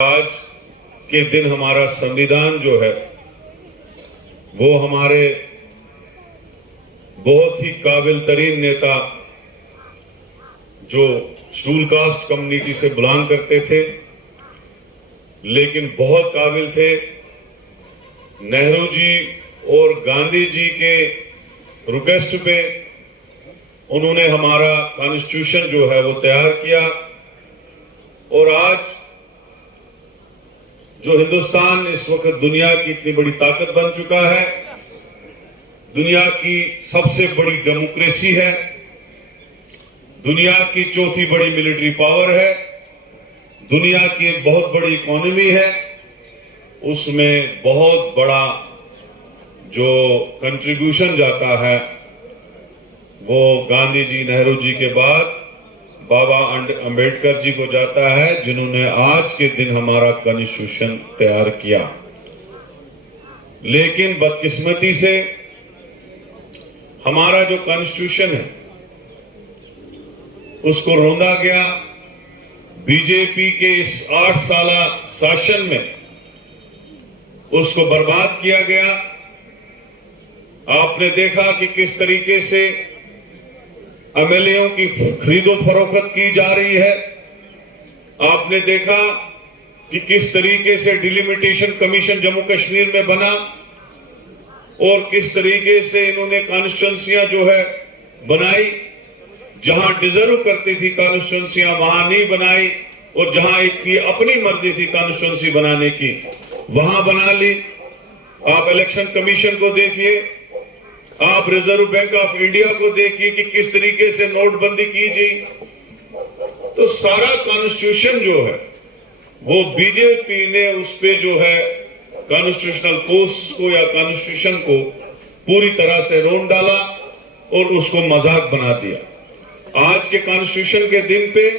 आज के दिन हमारा संविधान जो है वो हमारे बहुत ही काबिल तरीन नेता जो शेड्यूल कास्ट कम्युनिटी से बिलोंग करते थे लेकिन बहुत काबिल थे, नेहरू जी और गांधी जी के रिक्वेस्ट पे उन्होंने हमारा कॉन्स्टिट्यूशन जो है वो तैयार किया। और आज जो हिंदुस्तान इस वक्त दुनिया की इतनी बड़ी ताकत बन चुका है, दुनिया की सबसे बड़ी डेमोक्रेसी है, दुनिया की चौथी बड़ी मिलिट्री पावर है, दुनिया की एक बहुत बड़ी इकोनॉमी है, उसमें बहुत बड़ा जो कंट्रीब्यूशन जाता है वो गांधी जी नेहरू जी के बाद बाबा अंबेडकर जी को जाता है, जिन्होंने आज के दिन हमारा कॉन्स्टिट्यूशन तैयार किया। लेकिन बदकिस्मती से हमारा जो कॉन्स्टिट्यूशन है उसको रौंदा गया। बीजेपी के इस 8 साला शासन में उसको बर्बाद किया गया। आपने देखा कि किस तरीके से एमएलएओं की खरीदो फरोख्त की जा रही है। आपने देखा कि किस तरीके से डिलिमिटेशन कमीशन जम्मू कश्मीर में बना और किस तरीके से इन्होंने कॉन्स्टिट्यूंसियां जो है बनाई, जहां डिजर्व करती थी कॉन्स्टिट्यूंसियां वहां नहीं बनाई, और जहां एक की अपनी मर्जी थी कॉन्स्टिट्यूंसी बनाने की वहां बना ली। आप इलेक्शन कमीशन को देखिए, आप रिजर्व बैंक ऑफ इंडिया को देखिए कि किस तरीके से नोटबंदी की गई। तो सारा कॉन्स्टिट्यूशन जो है वो बीजेपी ने उस पे जो है कॉन्स्टिट्यूशनल पोस्ट को या कॉन्स्टिट्यूशन को पूरी तरह से रोन डाला और उसको मजाक बना दिया। आज के कॉन्स्टिट्यूशन के दिन पे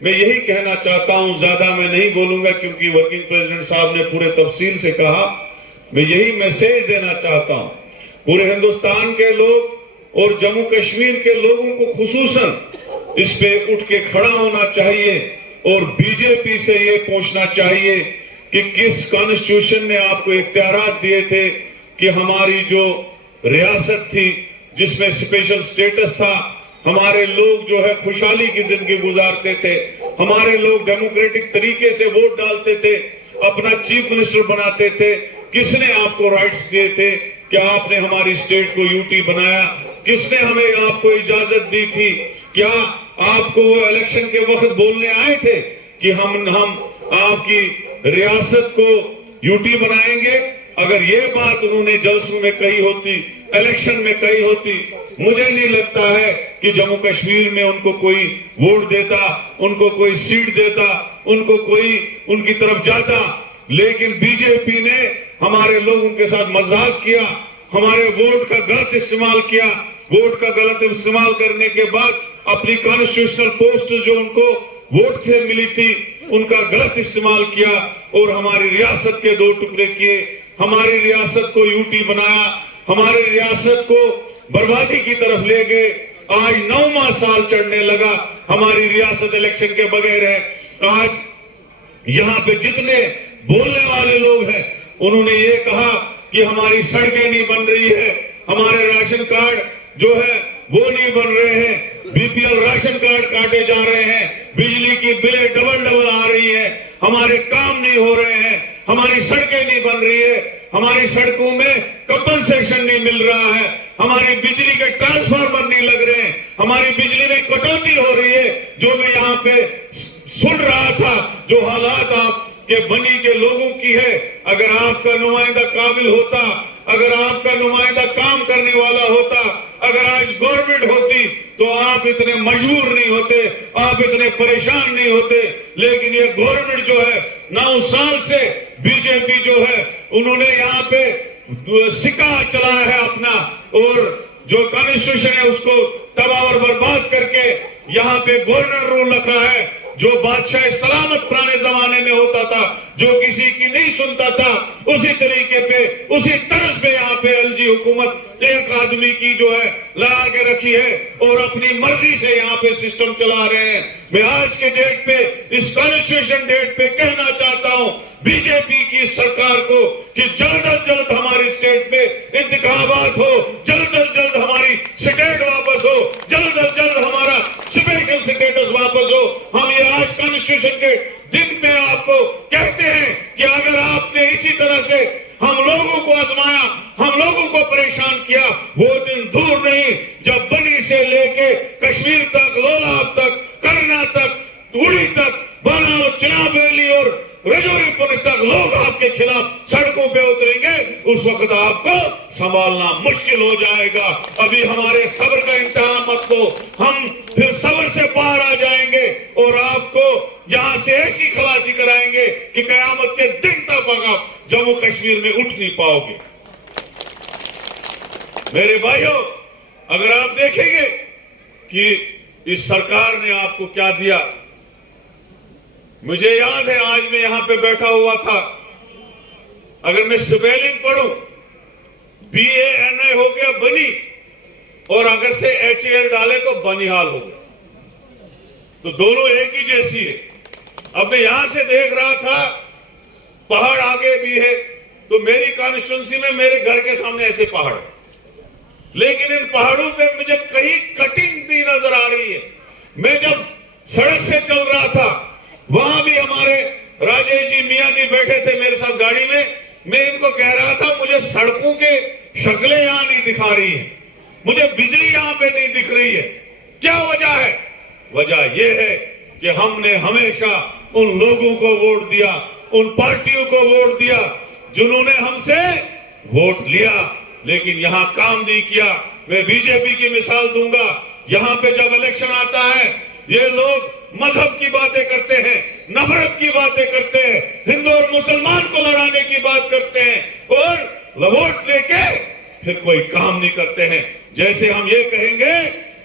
मैं यही कहना चाहता हूं, ज्यादा मैं नहीं बोलूंगा क्योंकि वर्किंग प्रेसिडेंट साहब ने पूरे तफसील से कहा। मैं यही मैसेज देना चाहता हूं पूरे हिंदुस्तान के लोग और जम्मू कश्मीर के लोगों को खुसूसन इस पे उठ के खड़ा होना चाहिए और बीजेपी से ये पूछना चाहिए कि किस कॉन्स्टिट्यूशन ने आपको इख्तियारात दिए थे कि हमारी जो रियासत थी जिसमें स्पेशल स्टेटस था, हमारे लोग जो है खुशहाली की जिंदगी गुजारते थे, हमारे लोग डेमोक्रेटिक तरीके से वोट डालते थे, अपना चीफ मिनिस्टर बनाते थे। किसने आपको राइट्स दिए थे कि आपने हमारी स्टेट को यूटी बनाया? किसने हमें आपको इजाजत दी थी? क्या आपको वो इलेक्शन के वक्त बोलने आए थे कि हम आपकी रियासत को यूटी बनाएंगे? अगर ये बात उन्होंने जलसों में कही होती, इलेक्शन में कही होती, मुझे नहीं लगता है कि जम्मू कश्मीर में उनको कोई वोट देता, उनको कोई सीट देता, उनको कोई उनकी तरफ जाता। लेकिन बीजेपी ने हमारे लोगों के साथ मजाक किया, हमारे वोट का गलत इस्तेमाल किया। वोट का गलत इस्तेमाल करने के बाद अपनी कॉन्स्टिट्यूशनल पोस्ट जो उनको वोट से मिली थी उनका गलत इस्तेमाल किया और हमारी रियासत के 2 टुकड़े किए, हमारी रियासत को यूटी बनाया, हमारी रियासत को बर्बादी की तरफ ले गए। आज 9वां साल चढ़ने लगा, हमारी रियासत इलेक्शन के बगैर है। आज यहाँ पे जितने बोलने वाले लोग हैं उन्होंने ये कहा कि हमारी सड़कें नहीं बन रही है, हमारे राशन कार्ड जो है वो नहीं बन रहे हैं, बीपीएल राशन कार्ड काटे जा रहे हैं, बिजली की बिलें डबल आ रही है, हमारे काम नहीं हो रहे हैं, हमारी सड़कें नहीं बन रही है, हमारी सड़कों में कंपनसेशन नहीं मिल रहा है, हमारी बिजली के ट्रांसफार्मर नहीं लग रहे हैं, हमारी बिजली में कटौती हो रही है। जो मैं यहाँ पे सुन रहा था, जो हालात आप के बनी के लोगों की है, अगर आपका नुमाइंदा काबिल होता, अगर आपका नुमाइंदा काम करने वाला होता, अगर आज गवर्नमेंट होती तो आप इतने मजबूर नहीं होते, आप इतने परेशान नहीं होते। लेकिन ये गवर्नमेंट जो है 9 साल से बीजेपी जो है उन्होंने यहाँ पे सिक्का चलाया है अपना, और जो कॉन्स्टिट्यूशन है उसको तबाह और बर्बाद करके यहाँ पे गवर्नर रूल रखा है। जो बादशाह सलामत पुराने जमाने में होता था, जो किसी की नहीं सुनता था, उसी तरीके पे उसी तर्ज पे यहाँ पे एलजी हुकूमत एक आदमी की जो है लगा के रखी है और अपनी मर्जी से यहाँ पे सिस्टम चला रहे हैं। मैं आज के डेट पे इस कॉन्स्टिट्यूशन डेट पे कहना चाहता हूँ बीजेपी की सरकार को कि जल्द अज जल्द हमारी स्टेट में इंतखाबात हो, जल्द अज जल्द हमारी स्टेट वापस हो, जल्द अज जल्द हमारा स्पेशल स्टेटस वापस हो। हम ये आज कॉन्स्टिट्यूशन के दिन में आपको कहते हैं कि अगर आपने इसी तरह से हम लोगों को आजमाया, हम लोगों को परेशान किया, वो दिन दूर नहीं जब बनी से लेके कश्मीर तक, लोलाब तक, करना तक, उड़ी तक, बनाओ, चिनाबेली और रजौरी पुलिस तक लोग आपके खिलाफ सड़कों पे उतरेंगे। उस वक्त आपको संभालना मुश्किल हो जाएगा। अभी हमारे सब्र का इम्तिहान मत लो, हम फिर सब्र से बाहर आ जाएंगे और आपको यहां से ऐसी खलासी कराएंगे कि कयामत के दिन तक आप जम्मू कश्मीर में उठ नहीं पाओगे। मेरे भाइयों, अगर आप देखेंगे कि इस सरकार ने आपको क्या दिया, मुझे याद है आज मैं यहां पे बैठा हुआ था, अगर मैं स्पेलिंग पढ़ूं BANI हो गया बनी, और अगर से HAL डाले तो बनिहाल हो गया, तो दोनों एक ही जैसी है। अब मैं यहां से देख रहा था, पहाड़ आगे भी है, तो मेरी कॉन्स्टिट्यूंसी में मेरे घर के सामने ऐसे पहाड़ है, लेकिन इन पहाड़ों पे मुझे कहीं कटिंग भी नजर आ रही है। मैं जब सड़क से चल रहा था, वहां भी हमारे राजेश जी, मियां जी बैठे थे मेरे साथ गाड़ी में, मैं इनको कह रहा था मुझे सड़कों के शक्लें यहां नहीं दिखा रही है, मुझे बिजली यहां पे नहीं दिख रही है। क्या वजह है? वजह यह है कि हमने हमेशा उन लोगों को वोट दिया, उन पार्टियों को वोट दिया जिन्होंने हमसे वोट लिया लेकिन यहां काम नहीं किया। मैं बीजेपी की मिसाल दूंगा, यहां पे जब इलेक्शन आता है ये लोग मजहब की बातें करते हैं, नफरत की बातें करते हैं, हिंदू और मुसलमान को लड़ाने की बात करते हैं और वोट लेके फिर कोई काम नहीं करते हैं। जैसे हम ये कहेंगे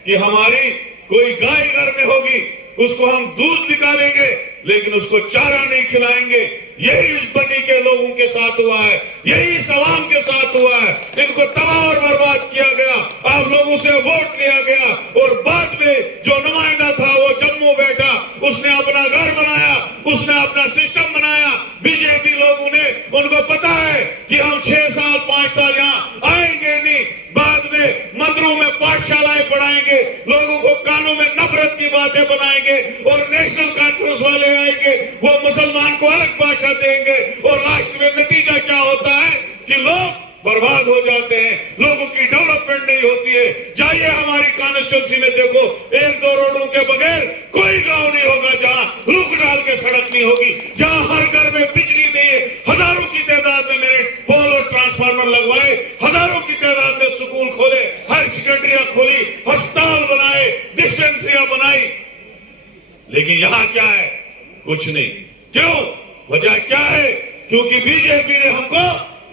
कि हमारी कोई गाय घर में होगी, उसको हम दूध निकालेंगे लेकिन उसको चारा नहीं खिलाएंगे। यही इस बनी के लोगों के साथ हुआ है, यही इस अवाम के साथ हुआ है। इनको तबाह और बर्बाद किया गया, आप लोगों से वोट लिया गया और बाद में जो नुमाइंदा था वो जम्मू बैठा, उसने अपना घर बनाया, उसने अपना सिस्टम बनाया। बीजेपी लोगों ने, उनको पता है कि हम 6 साल 5 साल यहाँ आएंगे नहीं, बाद में मंदिरों में पाठशालाएं पढ़ाएंगे, लोगों को कानों में नफरत की बातें बनाएंगे और नेशनल कॉन्फ्रेंस वाले आएंगे, वो मुसलमान को अलग भाषा देंगे और लास्ट में नतीजा क्या होता है कि लोग बर्बाद हो जाते हैं, लोगों की डेवलपमेंट नहीं होती है। जाइए हमारी कॉन्स्टिट्यूंसी में देखो, 1-2 रोडों के बगैर कोई गांव नहीं होगा जहां रुख डाल के सड़क नहीं होगी, जहां हर घर में बिजली नहीं है। हजारों की तादाद में मेरे पोल और ट्रांसफार्मर लगवाए, हजारों की तादाद में स्कूल खोले, हायर सेकेंडरियां खोली, अस्पताल बनाए, डिस्पेंसरियां बनाई, लेकिन यहां क्या है? कुछ नहीं। क्यों? वजह क्या है? क्योंकि बीजेपी ने हमको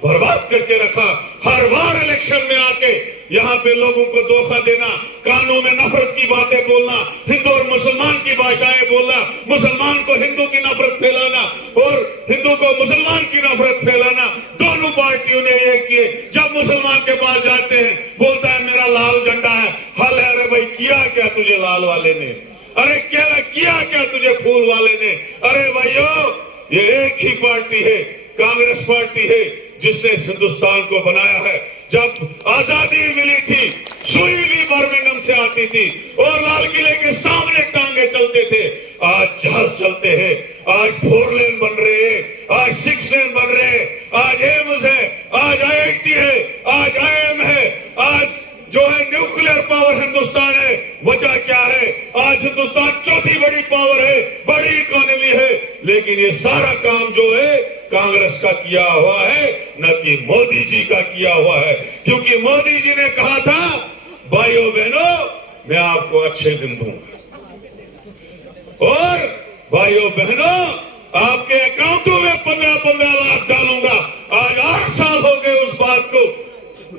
बर्बाद करके रखा। हर बार इलेक्शन में आके यहाँ पे लोगों को धोखा देना, कानों में नफरत की बातें बोलना, हिंदू और मुसलमान की भाषाएं बोलना, मुसलमान को हिंदू की नफरत फैलाना और हिंदू को मुसलमान की नफरत फैलाना। दोनों पार्टियों ने ये किए। जब मुसलमान के पास जाते हैं बोलता है मेरा लाल झंडा है, हल है। अरे भाई किया क्या तुझे लाल वाले ने? अरे किया क्या तुझे फूल वाले ने? अरे भाइयों, ये एक ही पार्टी है, कांग्रेस पार्टी है, जिसने हिंदुस्तान को बनाया है। जब आजादी मिली थी, सुई भी बर्मिंघम से आती थी और लाल किले के सामने टांगे चलते थे। आज जहाज चलते हैं, आज 4 लेन बन रहे हैं, आज 6 लेन बन रहे हैं, आज एम्स है, आज IIT है, आज IIM है, आज जो है न्यूक्लियर पावर हिंदुस्तान है। वजह क्या है? आज हिंदुस्तान चौथी बड़ी पावर है, बड़ी इकोनॉमी है, लेकिन ये सारा काम जो है कांग्रेस का किया हुआ है, न कि मोदी जी का किया हुआ है। क्योंकि मोदी जी ने कहा था भाइयों बहनों मैं आपको अच्छे दिन दूंगा, और भाइयों बहनों आपके अकाउंटों में 15-15 लाख डालूंगा। आज 8 साल हो गए उस बात को,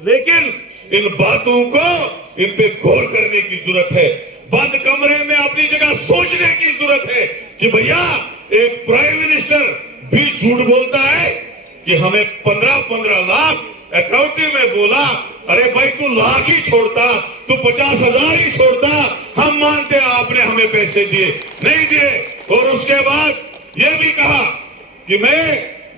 लेकिन इन बातों को इन पे गौर करने की जरूरत है। बंद कमरे में अपनी जगह सोचने की जरूरत है भैया एक प्राइम मिनिस्टर भी झूठ बोलता है कि हमें 15-15 लाख अकाउंट में बोला। अरे भाई तू लाख ही छोड़ता, तू 50,000 ही छोड़ता, हम मानते आपने हमें पैसे दिए, नहीं दिए। और उसके बाद ये भी कहा कि मैं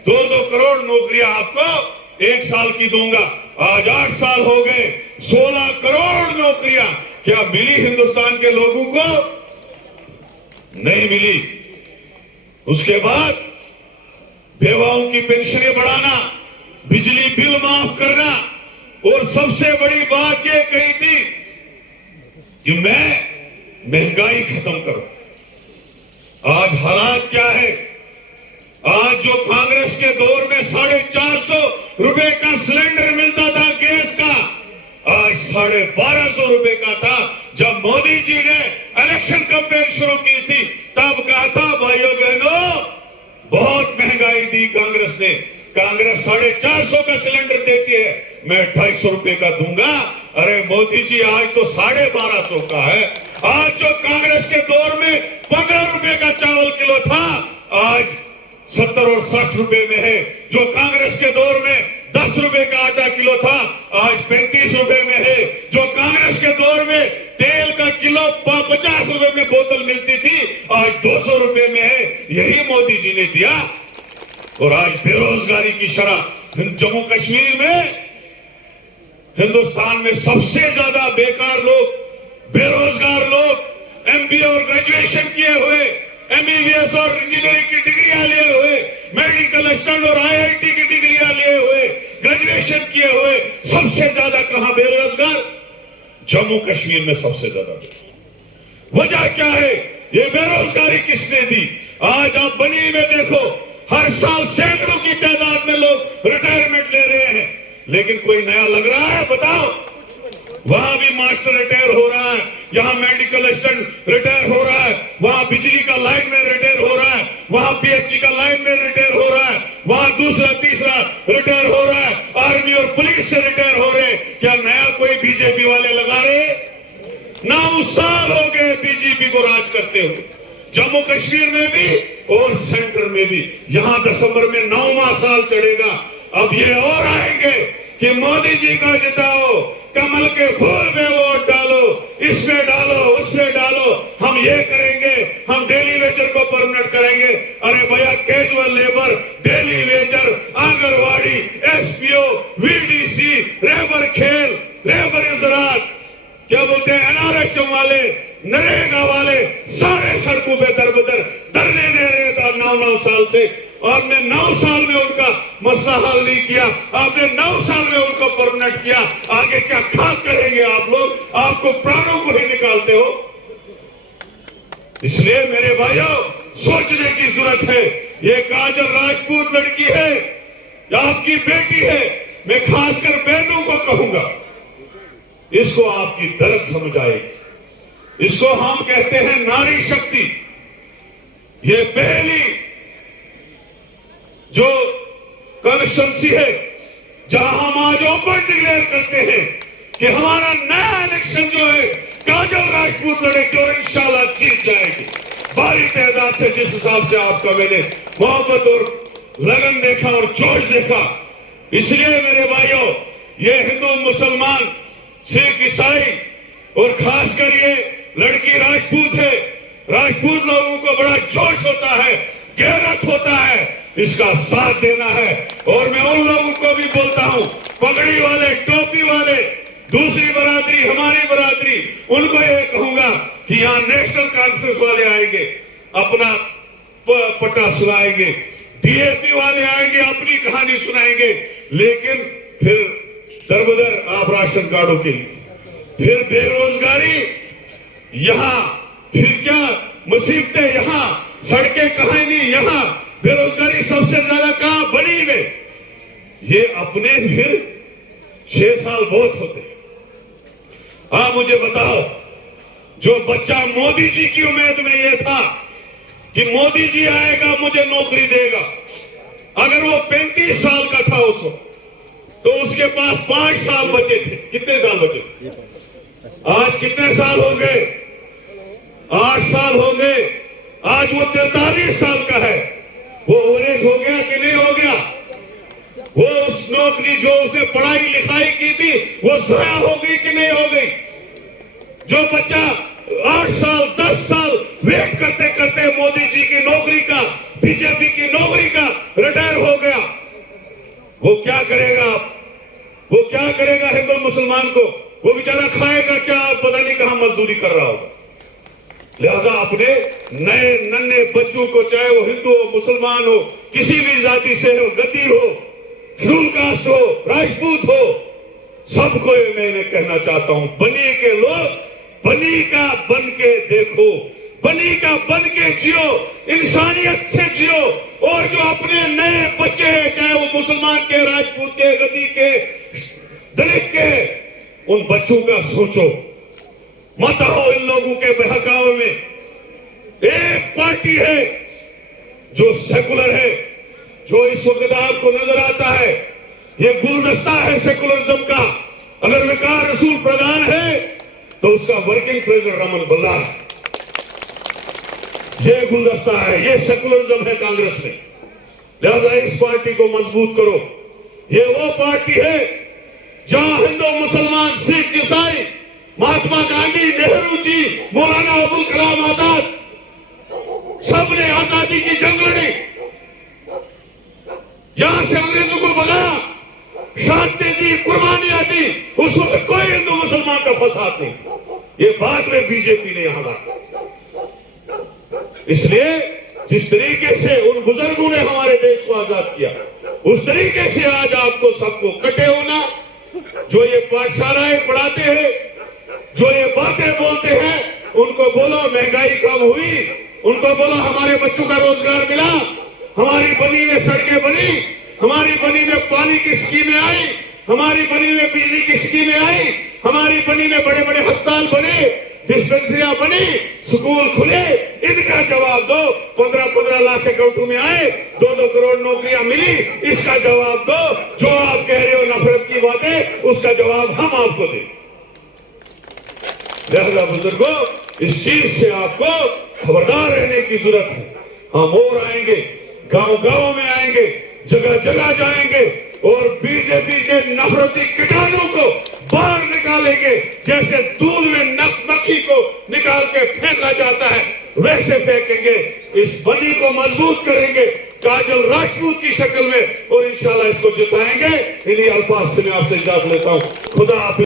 2-2 करोड़ नौकरियां आपको 1 साल की दूंगा। आज 8 साल हो गए, 16 करोड़ नौकरियां क्या मिली हिंदुस्तान के लोगों को? नहीं मिली। उसके बाद बेवाओं की पेंशनें बढ़ाना, बिजली बिल माफ करना, और सबसे बड़ी बात ये कही थी कि मैं महंगाई खत्म करूं। आज हालात क्या है? आज जो कांग्रेस के दौर में 450 रुपए का सिलेंडर मिलता था गैस का, आज 1250 रुपए का था। जब मोदी जी ने इलेक्शन कैंपेन शुरू की थी तब कहा था भाइयों बहनों बहुत महंगाई दी कांग्रेस ने। कांग्रेस 450 का सिलेंडर देती है, मैं 250 रुपए का दूंगा। अरे मोदी जी आज तो 1250 का है। आज जो कांग्रेस के दौर में 15 रुपए का चावल किलो था आज 70 और 60 रुपए में है। जो कांग्रेस के दौर में 10 रुपए का आटा किलो था आज 35 रुपए में है। जो कांग्रेस के दौर में तेल का किलो 50 रुपए में बोतल मिलती थी आज 200 रुपए में है। यही मोदी जी ने दिया। और आज बेरोजगारी की शरह जम्मू कश्मीर में, हिंदुस्तान में सबसे ज्यादा बेकार लोग, बेरोजगार लोग, एमबीए और ग्रेजुएशन किए हुए, एमबीबीएस और इंजीनियरिंग की डिग्रियां लिए हुए, मेडिकल असिस्टेंट और आईआईटी की डिग्रियां लिए हुए, ग्रेजुएशन किए हुए, सबसे ज्यादा कहां बेरोजगार? जम्मू कश्मीर में सबसे ज्यादा। वजह क्या है? ये बेरोजगारी किसने दी? आज आप बनी में देखो, हर साल सैकड़ों की तादाद में लोग रिटायरमेंट ले रहे हैं, लेकिन कोई नया लग रहा है? बताओ। वहां भी मास्टर रिटायर हो रहा है, यहाँ मेडिकल असिस्टेंट रिटायर हो रहा है, वहां बिजली का लाइन में रिटायर हो रहा है, वहां पीएचई का लाइन में रिटायर हो रहा है, वहां दूसरा तीसरा रिटायर हो रहा है, आर्मी और पुलिस से रिटायर हो रहे। क्या नया कोई बीजेपी वाले लगा रहे? 9 साल हो गए बीजेपी को राज करते हुए, जम्मू कश्मीर में भी और सेंटर में भी। यहां दिसंबर में 9वां साल चढ़ेगा। अब ये और आएंगे कि मोदी जी को जिताओ, कमल के फूल में वोट डालो, इसमें डालो, उसमें डालो, हम ये करेंगे, हम डेली वेजर को परमानेंट करेंगे। अरे भैया casual labour, daily Vaser, anganwadi, SPO, VDC, rebar खेल, रेबर ज़राअत, क्या बोलते हैं, एनआरएचएम वाले, नरेगा वाले, सारे सड़कों पे दरबदर धरने दे रहे थे 9 साल से। और मैं 9 साल में उनका मसला हल नहीं किया, आपने 9 साल में उनको परमानेंट किया। आगे क्या खाक करेंगे आप लोग? आपको प्राणों को ही निकालते हो। इसलिए मेरे भाइयों सोचने की जरूरत है। ये काजल राजपूत लड़की है, आपकी बेटी है। मैं खासकर बहनों को कहूंगा, इसको आपकी दर्द समझ आएगी। इसको हम कहते हैं नारी शक्ति। ये पहली जो कॉन्स्टिट्यूंसी है जहां हम आज ओपन डिक्लेयर करते हैं कि हमारा नया इलेक्शन जो है काजल राजपूत लड़ेगी और इंशाल्लाह जीत जाएगी भारी तादाद से। जिस हिसाब से आपका मैंने मोहब्बत और लगन देखा और जोश देखा, इसलिए मेरे भाइयों ये हिंदू मुसलमान सिख ईसाई और खासकर ये लड़की राजपूत है। राजपूत लोगों को बड़ा जोश होता है, गैरत होता है, इसका साथ देना है। और मैं उन लोगों को भी बोलता हूं, पगड़ी वाले, टोपी वाले, दूसरी बरादरी, हमारी बरादरी, उनको ये कहूंगा कि यहाँ नेशनल कॉन्फ्रेंस वाले आएंगे, अपना पट्टा सुनाएंगे, डीएपी वाले आएंगे, अपनी कहानी सुनाएंगे, लेकिन फिर दरबदर आप राशन कार्डों के लिए, फिर बेरोजगारी यहां, फिर क्या मुसीबतें यहां, सड़कें कहां नहीं यहां, बेरोजगारी सबसे ज्यादा कहां? बनी में। ये अपने फिर 6 साल बहुत होते। हाँ मुझे बताओ, जो बच्चा मोदी जी की उम्मीद में ये था कि मोदी जी आएगा मुझे नौकरी देगा, अगर वो 35 साल का था उस वक्त, तो उसके पास 5 साल बचे थे। कितने साल बचे? आज कितने साल हो गए? 8 साल हो गए। आज वो 43 साल का है। वो ओवरेज हो गया कि नहीं हो गया? वो उस नौकरी जो उसने पढ़ाई लिखाई की थी वो ज़ाया हो गई कि नहीं हो गई? जो बच्चा 8 साल 10 साल वेट करते करते मोदी जी की नौकरी का, बीजेपी की नौकरी का रिटायर हो गया, वो क्या करेगा? वो क्या करेगा हिंदू मुसलमान को? वो बेचारा खाएगा क्या? पता नहीं कहां मजदूरी कर रहा होगा। लिहाजा अपने नए नन्हे बच्चों को, चाहे वो हिंदू हो, मुसलमान हो, किसी भी जाति से हो, गद्दी हो, शेड्यूल कास्ट हो, राजपूत हो, सबको मैंने कहना चाहता हूं, बनी के लोग बनी का बन के देखो, बनी का बन के जियो, इंसानियत से जियो। और जो अपने नए बच्चे हैं, चाहे वो मुसलमान के, राजपूत के, गद्दी के, दलित के, उन बच्चों का सोचो, मत हो इन लोगों के बहकावे में। एक पार्टी है जो सेकुलर है, जो इस वक्त आपको नजर आता है, ये गुलदस्ता है सेकुलरिज्म का। अगर विकार रसूल प्रधान है तो उसका वर्किंग प्रेसिडेंट रमन बल्ला है। ये गुलदस्ता है, ये सेकुलरिज्म है कांग्रेस में। लिहाजा इस पार्टी को मजबूत करो। ये वो पार्टी है जहां हिंदू, मुसलमान, सिख, ईसाई, महात्मा गांधी, नेहरू जी, मौलाना अबुल कलाम आजाद, सबने आजादी की जंग लड़ी, यहां से अंग्रेजों को भगाया, शांति दी, कुर्बानियां दी। उस वक्त कोई हिंदू मुसलमान का फसाद नहीं। ये बाद में बीजेपी ने यहां लाया। इसलिए जिस तरीके से उन बुजुर्गों ने हमारे देश को आजाद किया, उस तरीके से आज आपको सबको इकट्ठे होना, जो ये पाठशालाएं पढ़ाते हैं, जो ये बातें बोलते हैं, उनको बोलो महंगाई कम हुई, उनको बोलो हमारे बच्चों का रोजगार मिला, हमारी बनी में सड़कें बनी, हमारी बनी में पानी की स्कीमें आई, हमारी बनी में बिजली की स्कीमें आई, हमारी बनी में बड़े बड़े अस्पताल बने, डिस्पेंसरियां बनी, स्कूल खुले। इनका जवाब दो। 15-15 लाख अकाउंटों में आए, 2-2 करोड़ नौकरियां मिली, इसका जवाब दो। जो आप कह रहे हो नफरत की बातें, उसका जवाब हम आपको दें। लिहाजा बुजुर्गों, इस चीज से आपको खबरदार रहने की जरूरत है। हम और आएंगे, गांव-गांव में आएंगे, जगह जगह जाएंगे और बीजेपी के नफरती कीटाणु को बाहर निकालेंगे। जैसे दूध में मक्खी को निकाल के फेंका जाता है, वैसे फेंकेंगे। इस बनी को मजबूत करेंगे काजल राजपूत की शक्ल में, और इंशाल्लाह इसको जिताएंगे। इन्हीं अल्फाज से मैं आपसे इजाजत लेता हूं। खुदा हाफिज।